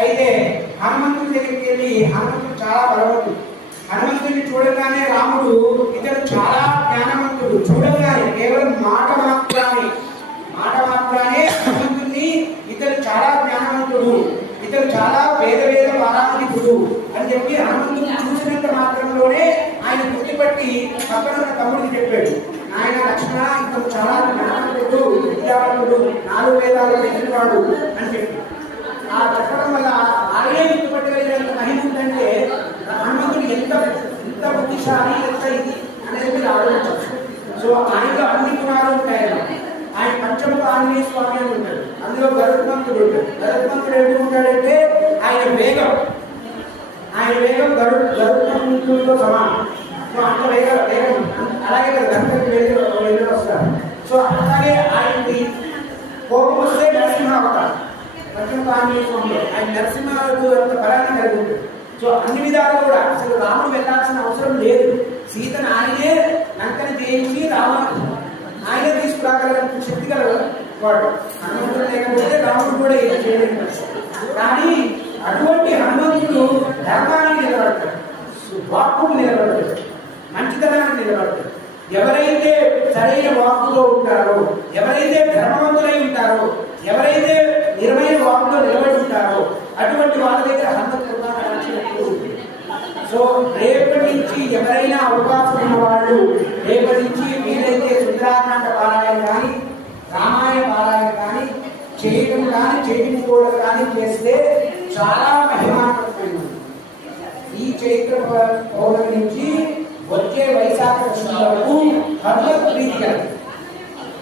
అయితే హనుమంతుడి దగ్గరికి వెళ్ళి హనుమంతుడు చాలా బలవంతుడు. హనుమంతుడిని చూడగానే రాముడు ఇతడు చాలా జ్ఞానవంతుడు, చూడగానే కేవలం మాట మాత్రానే హనుమంతుడిని ఇతడు చాలా జ్ఞానవంతుడు, ఇతడు చాలా వేద పారాయణికుడు అని చెప్పి హనుమంతుడిని చూసినంత మాత్రంలోనే ఆయన గుర్తుపట్టి పక్కన తమ్ముడికి చెప్పాడు, ఆయన లక్ష్మణ ఇతడు చాలా జ్ఞానవంతుడు, విద్యావంతుడు, 4 వేదాలు తెలిసినవాడు అని చెప్పి ఆ చెప్పడం వల్ల ఆయనే గుర్తుపట్టగలిగినంత మహిమ ఉందంటే హనుమంతుడు ఎంత బుద్ధిశాలి, ఎంత ఇది అనేది మీరు ఆలోచించవచ్చు. సో ఆయనలో అన్ని గుణాలు ఉంటాయి. ఆయన పంచముఖ ఆంజనేయ స్వామి అని ఉంటాడు, అందులో గరుత్మంతుడు ఉంటాడు. గరుత్మంతుడు ఎందుకు ఉంటాడంటే ఆయన వేగం గరుత్మంతుడితో సమానం. సో అంత వేగం అలాగే గంటకి వేగం వస్తారు. సో అలాగే ఆయనకి కోపం వస్తే నరసింహ అవతారం, పంచముఖ ఆంజనేయ స్వామి ఆయన నరసింహకు అంత బలాన్ని కలిగి ఉంటాడు. సో అన్ని విధాలు కూడా అసలు రాముడు వెళ్ళాల్సిన అవసరం లేదు. సీతను ఆయనే లంకని జయించి ఆయనే తీసుకురాగలిగిన శక్తి గల వాడు. హనుమంతుడు లేకపోతే రాముడు కూడా ఏం చేయలేదు. కానీ అటువంటి హనుమంతుడు ధర్మాన్ని నిలబడతాడు, వాక్కును నిలబడతాడు, మంచితనాన్ని నిలబడతాడు. ఎవరైతే సరైన వాక్కులో ఉంటారో, ఎవరైతే ధర్మవంతులై ఉంటారో, ఎవరైతే నిర్మయ వాక్కులో నిలబడి ఉంటారో అటువంటి వాళ్ళ దగ్గర హనుమంతుడు సో రేపటి నుంచి ఎవరైనా అవకాశం ఉన్నవాళ్ళు రేపటి నుంచి వీలైతే సుందరాకాండ పారాయణ కానీ రామాయణ పారాయణ కానీ చేయడం కానీ చేయించుకోవడం కానీ చేస్తే చాలా మహిమాత్మకమైనది. ఈ చైత్ర పౌర్ణమి నుంచి వచ్చే వైశాఖ దశమి వరకు హనుమత్ ప్రీతి కలిగి.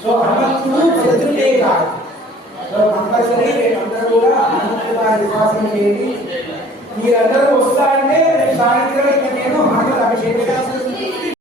సో హనుమంతుడు శత్రుడే కాదు. సో కంపల్సరీ రేపందరూ కూడా హనుమంతుడు గారి విశ్వాసం చేయండి. మీరందరూ వస్తారంటే రేపు సాయంత్రం నేను హనుమత్ అభిషేకం